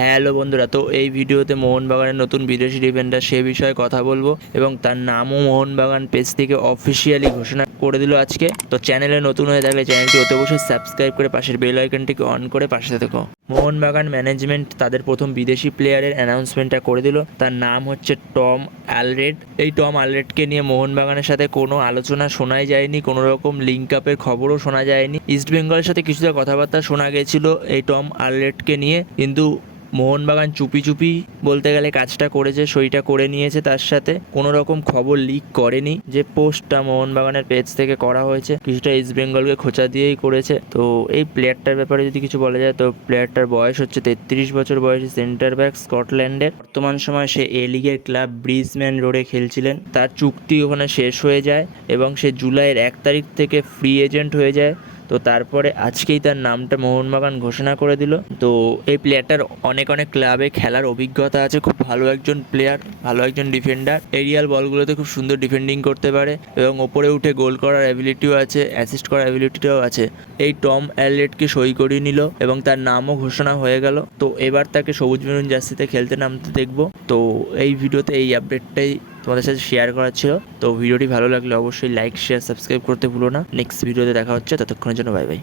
Hello বন্ধুরা, তো এই ভিডিওতে মোহনবাগানের নতুন বিদেশি ডিফেন্ডার সে বিষয়ে কথা বলব এবং তার নামও মোহনবাগান পেজ থেকে অফিসিয়ালি ঘোষণা করে দিল আজকে। তো চ্যানেলে নতুন হয়ে থাকলে চ্যানেলটি অত বসে সাবস্ক্রাইব করে পাশের বেল আইকনটিকে অন করে পাশে থেকো। মোহনবাগান ম্যানেজমেন্ট তাদের প্রথম বিদেশি প্লেয়ারের অ্যানাউন্সমেন্টটা করে দিল। তার নাম হচ্ছে টম আলরেড এই টম আলরেডকে নিয়ে মোহনবাগানের সাথে কোনো আলোচনা শোনাই যায়নি, কোনো রকম লিঙ্ক আপের খবরও শোনা যায়নি। ইস্ট বেঙ্গলের সাথে কিছুটা কথাবার্তা শোনা গেছিল এই টম আলরেডকে নিয়ে, কিন্তু মোহনবাগান চুপি চুপি বলতে গেলে কাজটা করেছে, সইটা করে নিয়েছে তার সাথে। কোনো রকম খবর লিক করেনি, যে পোস্টটা মোহনবাগানের পেজ থেকে করা হয়েছে, কিছুটা ইস্ট বেঙ্গলকে খোঁচা দিয়েই করেছে। তো এই প্লেয়ারটার ব্যাপারে যদি কিছু বলা যায়, তো প্লেয়ারটার বয়স হচ্ছে তেত্রিশ বছর বয়সী সেন্টার ব্যাক স্কটল্যান্ডের। বর্তমান সময় সে এ লিগের ক্লাব ব্রিজম্যান রোডে খেলছিলেন। তার চুক্তি ওখানে শেষ হয়ে যায় এবং সে জুলাইয়ের এক তারিখ থেকে ফ্রি এজেন্ট হয়ে যায়। তো তারপরে আজকেই তার নামটা মোহনবাগান ঘোষণা করে দিল। তো এই প্লেয়ারটার অনেক অনেক ক্লাবে খেলার অভিজ্ঞতা আছে। খুব ভালো একজন প্লেয়ার ভালো একজন ডিফেন্ডার এরিয়াল বলগুলোতে খুব সুন্দর ডিফেন্ডিং করতে পারে এবং ওপরে উঠে গোল করার অ্যাবিলিটিও আছে অ্যাসিস্ট করার অ্যাবিলিটিটাও আছে। এই টম অ্যালরেটকে সই করিয়ে নিল এবং তার নামও ঘোষণা হয়ে গেল। তো এবার তাকে সবুজ মেরুন জার্সিতে খেলতে নামতে দেখব। তো এই ভিডিওতে এই আপডেটটাই তোমাদের সাথে শেয়ার করার ছিল। তো ভিডিওটি ভালো লাগলে অবশ্যই লাইক শেয়ার সাবস্ক্রাইব করতে ভুলো না। নেক্সট ভিডিওতে দেখা হচ্ছে, ততক্ষণের জন্য বাই বাই